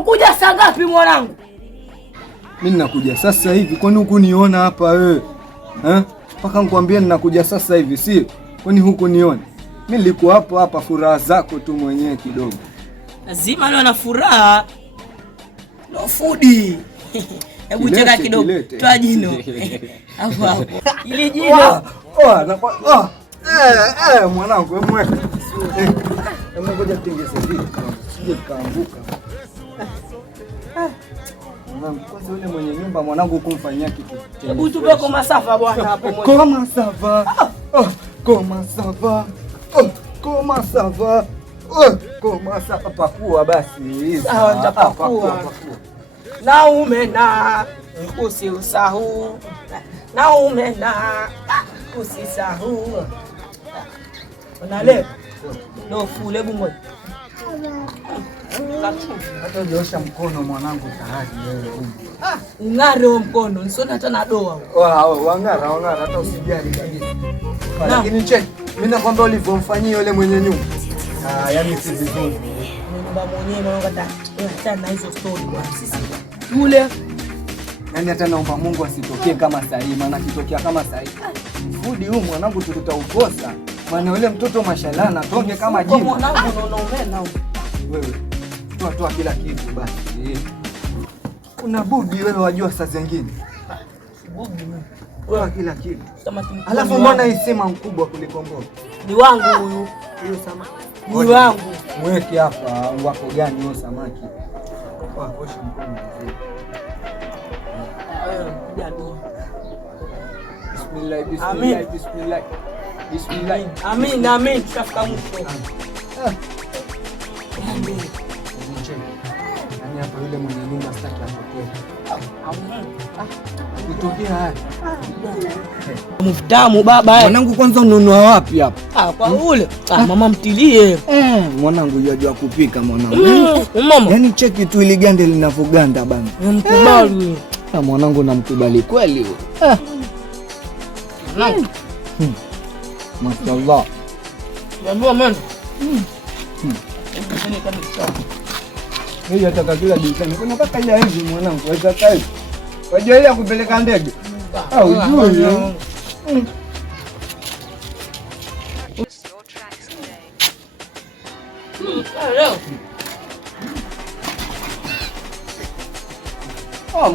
Unakuja saa ngapi mwanangu? Mimi ninakuja sasa hivi. Kwani huku niona hapa wewe? Mpaka nikwambie ninakuja sasa hivi, si? Kwani huku niona? Mimi nilikuwa hapo hapa, furaha zako tu mwenyewe kidogo. Lazima leo na furaha. No foodi. Hebu cheka kidogo. Toa jino. Hapo hapo. Ile jino. Mwanangu, hebu mweka. Hebu ngoja tengeze hivi. Sije kaanguka. Kwanza yule mwenye nyumba mwanangu kumfanyia kitu. Hebu tupe kwa masafa bwana hapo. Kwa masafa. Kwa masafa. Kwa masafa. Kwa masafa pakua basi. Sawa, nitapakua. Na umena usiusahau. Na umena usisahau. Unale. Ndio fule bumoja. Hata uliosha mkono mwanangu tayari wewe. Ung'are huo mkono, nisione hata na doa. Wang'ara hata usijali kabisa. Lakini cheki, mimi nakwambia ulivyomfanyia yule mwenye nyumba. Yaani si vizuri. Nyumba mwenyewe hata na hizo story bwana. Sisi yule yaani hata naomba Mungu asitokee kama sahihi, maana kitokea kama sahihi. Fudi huu mwanangu tutaukosa. Maana yule mtoto mashallah atoke kama jini. Mwanangu unaona wewe. Toa kila kitu basi. Una budi wewe, wajua saa zingine. Budi mimi. Toa kila kitu. Alafu mbona isema mkubwa kuliko mboga? Ni wangu huyu. Huyo samaki. Ni wangu. Mweke hapa wako gani huyo samaki? Osha mkono mzee. Bismillah. Amin. Tutafika mwisho. Yaani hapa yule mwenye nyumba sitaki atokee. Kutokea haya. Mtamu baba. Mwanangu kwanza ununua wapi hapa? Kwa ule. Mama mtilie. Mwanangu yajua kupika mwanangu. Mama. Yaani cheki tu ile gande linavoganda bana. Mkubali. Mwanangu namkubali kweli wewe. Mashallah. Jambo man. Hii ataka kila dukani. Kuna mpaka ile hivi mwanangu, wataka hivi. Wajua ile kupeleka ndege. Ujui.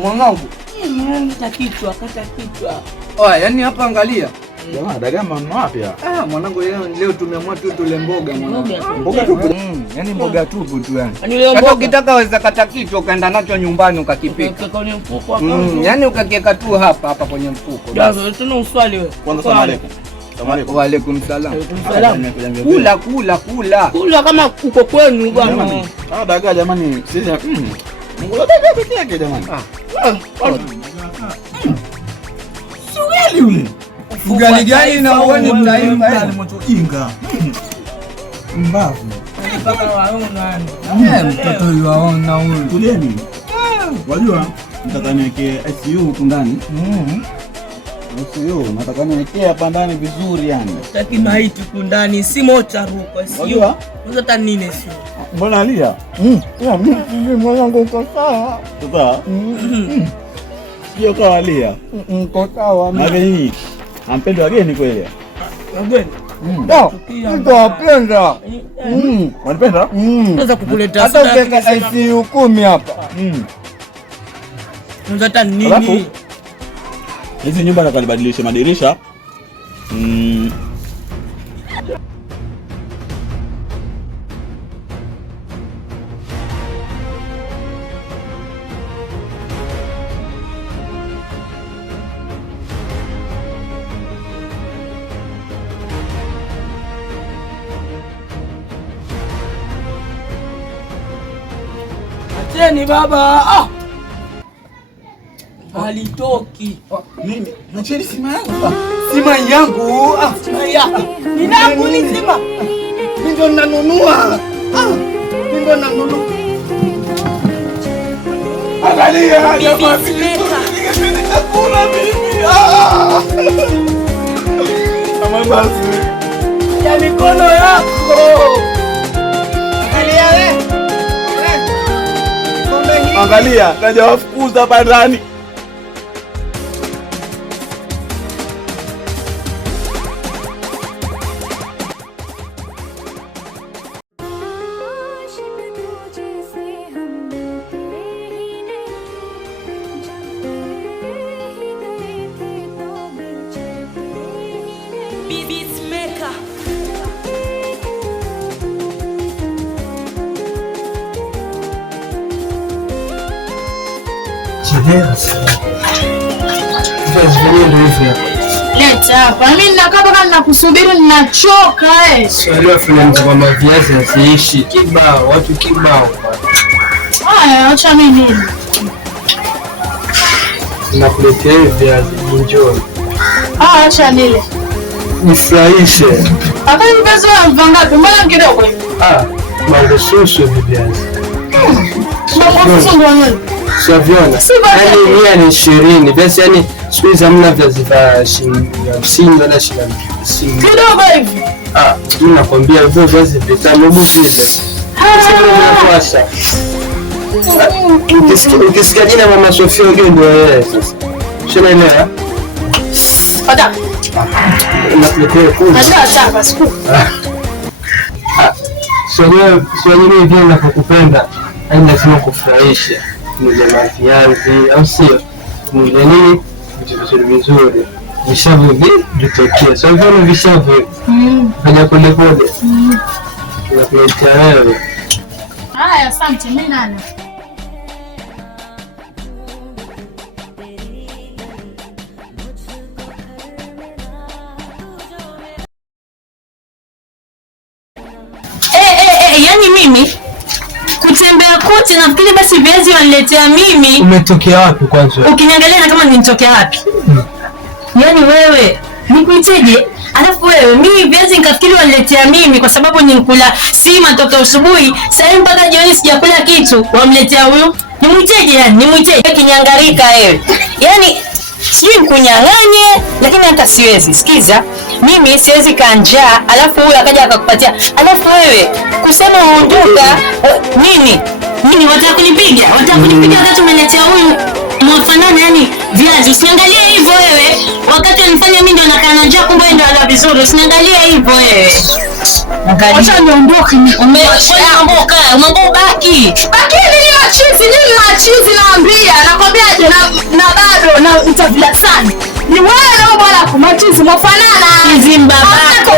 Mwanangu. Kata kichwa. Yaani hapa angalia. Jamaa dagaa mama wapi hapa? Mwanangu leo tumeamua tu tule mboga mwanangu. Mboga tupu. Yaani mboga tupu tu yani. Hata ukitaka waweza kata kichwa ukaenda nacho nyumbani ukakipika. kwenye mfuko hapa. Yaani ukakiweka tu hapa kwenye mfuko. Ndio, tuna uswali wewe. Kwanza salamu alaykum. Wa alaykum salam. Kula Kama uko kwenu bwana. Dagaa jamani, sisi Mungu dagaa pekee yake jamani. Sugali ule. Ugali gani na uone mnaimba yani moto inga. Mbavu. Mpaka waona. Mtoto yuaona huyu. Tulieni. Wajua nataka niweke ICU huko ndani. ICU nataka niweke hapa ndani vizuri yani. Taki maiti huko ndani, si mocha ruko ICU. Unataka nini sio? Mbona alia? Mimi mwanangu uko sawa. Sasa. Sio kawalia. Uko sawa. Na nini? Hampende wageni kweli? Wageni? Nitawapenda. Wanapenda? Naweza kukuleta hata ukiweka ICU 10 hapa. Unataka nini? Hizi nyumba nataka nibadilishe madirisha. Acheni baba. Halitoki. Nini? Nacheni sima yangu. Sima yangu. Sima yako. Ni nangu ni sima. Ndio nanunua. Ndio nanunua. Angalia jamaa. Kuna mimi. Kama basi. Ya mikono yako. Angalia wewe. Angalia, kaja wafukuza hapa ndani. Leta hapa. Mimi ninakaa mpaka ninakusubiri, ninachoka Swali wa fulani kwa maviazi yasiishi kibao, watu kibao. Haya, acha mimi nini. Nakuletea viazi, enjoy. Acha nile. Nifurahishe. Hata nimezo mvangapi? Mbona kidogo hivi? Mambo soso viazi. Mambo soso ndio nini? Saviona. Yaani 120. Basi yani siku hizi hamna viazi vya shilingi 50 wala shilingi 50. Kidogo hivi. Mimi nakwambia hivyo viazi vitamu hivi. Sasa ukisikia jina Mama Sofia ujue ndio yeye sasa. Unaelewa? Pata. Nakuletea kuni. Acha basi. Swali hivi ninapokupenda, haina lazima kufurahisha. Ni viazi au sio? Ni nini? Vitu vizuri. Vishavu vitokea. Sasa hivyo vishavu. Fanya pole pole. Nakuletea wewe. Haya, asante. Mimi nani? Yaani mimi kutembea kote nafikiri basi viazi waniletea mimi. Umetokea wapi kwanza? Ukiniangalia na kama nitokea wapi? Yaani wewe nikuiteje? Alafu wewe mimi viazi nikafikiri waniletea mimi kwa sababu nilikula sima toka asubuhi, sasa mpaka jioni sijakula kitu. Wamletea huyu. Nimuiteje yani? Nimuiteje kinyangarika wewe? Yaani sijui mkunyang'anye lakini hata siwezi. Sikiza, mimi siwezi kanjaa alafu huyu akaja akakupatia. Alafu wewe kusema uondoka nini? Nini wataka kunipiga? Wataka kunipiga wakati umeniletea huyu mwafanana yani viazi. Usiniangalie hivyo wewe. Wakati unifanya mimi ndio nakaa na njaa kumbe ndio ala vizuri. Usiniangalie hivyo wewe. Acha niondoke. Umeondoka, baki. Baki nini machizi naambia. Nakwambiaje na bado na utavila sana. Ni wewe na bwana kumachizi mwafanana. Chizi mbabako.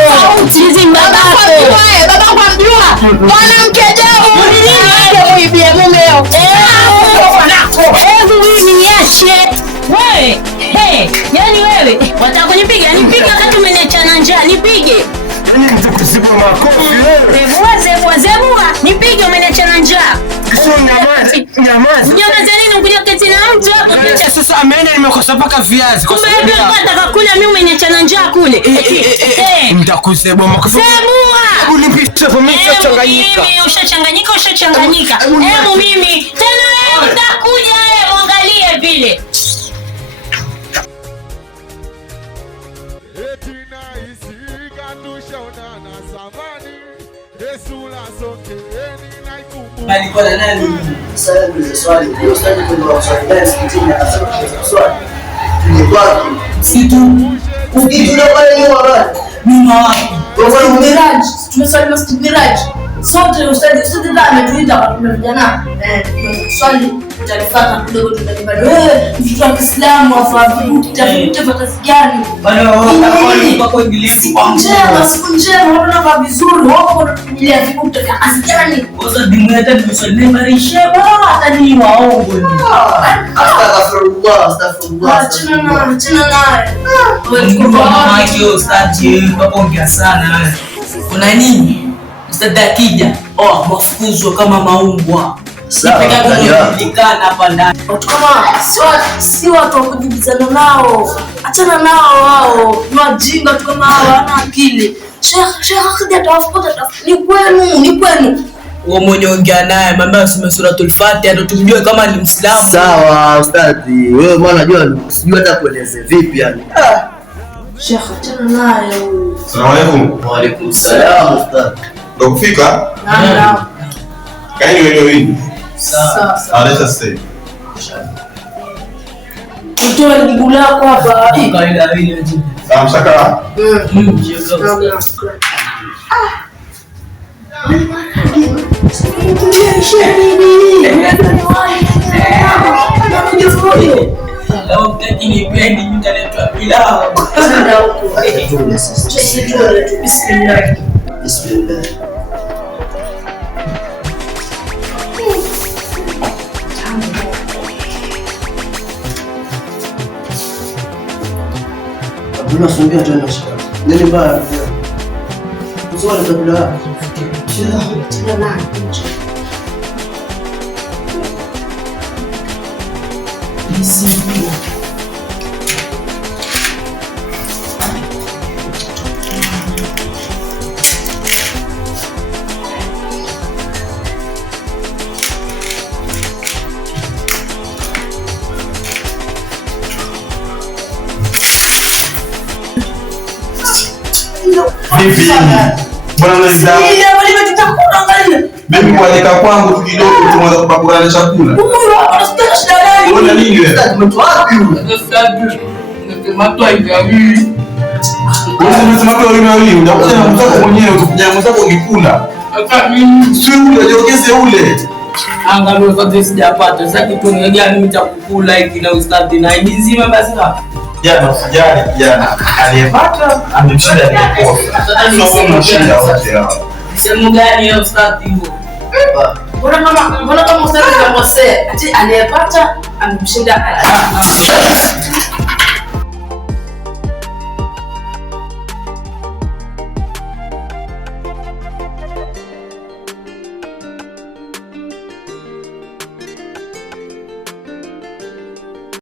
Chizi mbabako. Wewe babangu amjua. Mwanamke jao. Nini muibie mumeo. Hebu mimi niache. Wewe, yani wewe wataka kunipiga? Nipige wakati umeniacha na njaa, nipige. Nitakuziba makofi wewe. Zebua, nipige umeniacha na njaa. Nyamaza nini ukuja kuketi na mtu hapo? Sasa ameenda nimekosa paka viazi kwa sababu ya nataka kula mimi umeniacha na njaa kule. Nitakuzeba makofi. Zebua. Hebu nipite hapo mimi utachanganyika. Ushachanganyika. Hebu mimi. Tena wewe utakuja wewe uangalie vile. Alikuwa nani? Sasa ndio swali. Hiyo swali ndio swali gani sikitini akasema swali. Ni wapi? Situ. Ukituna pale nyuma wapi? Nyuma wapi? Kwa Miraj, tumeswali Masjid Miraj. Sote ustadi ametuita kwa vijana. Swali tutalifuata kidogo tutalifuata. Mtoto wa Kiislamu afahamu kitafuta kwa kazi gani? Bado wako kwa ingilisi kwangu. Siku njema unaona kwa vizuri wako kutupigia vipi kutoka kazi gani? Kwanza dimu yetu tumeswali marisheba hata ni waongo ni. Astaghfirullah. Chana naye. Wewe kwa maji ustadi ongea sana. Kuna nini? Ustadi akija, mafukuzwa kama maumbwa. Sawa, kujulikana hapa ndani. Watu kama si watu wa kujibizana nao. Achana nao wao. Ni wajinga tu kama hao, hawana akili. Sheikh akija tafuta ni kwenu. Wewe mwenye ongea naye mama asome suratul Fatiha ndio tumjue kama ni Muislamu. Sawa ustadi. Wewe mbona unajua sijui hata kueleze vipi yani. Sheikh achana naye huyu. Asalamu alaykum. Wa alaykum salaam ustadi. Ndio kufika? Naam. Kaeni wewe wengi. Sawa. Aleta sasa. Utoe jibu lako hapa. Kawaida vile tu. Mshaka. Bismillah. Unasumbia tena shika. Nini baya? Uswali kabla. Vipi? Bwana mzee. Mimi kualika kwangu tu kidogo tuanze kupakurana chakula. Una nini wewe? Mtu wapi yule? Wewe unasema kwa wawili, unakuja na mzako mwenyewe ukija mzako ukikula. Sio ule jiongeze ule. Angalau kwa sijapata. Sasa kitu ni gani nitakukula hiki na ustadi na nzima basi hapa. Jana usijali kijana. Aliyepata amemshinda aliyekosa. Sasa unashinda wote hao. Sehemu gani ya ustadi huo? Mbona kama ustadi anakosea? Ati aliyepata amemshinda.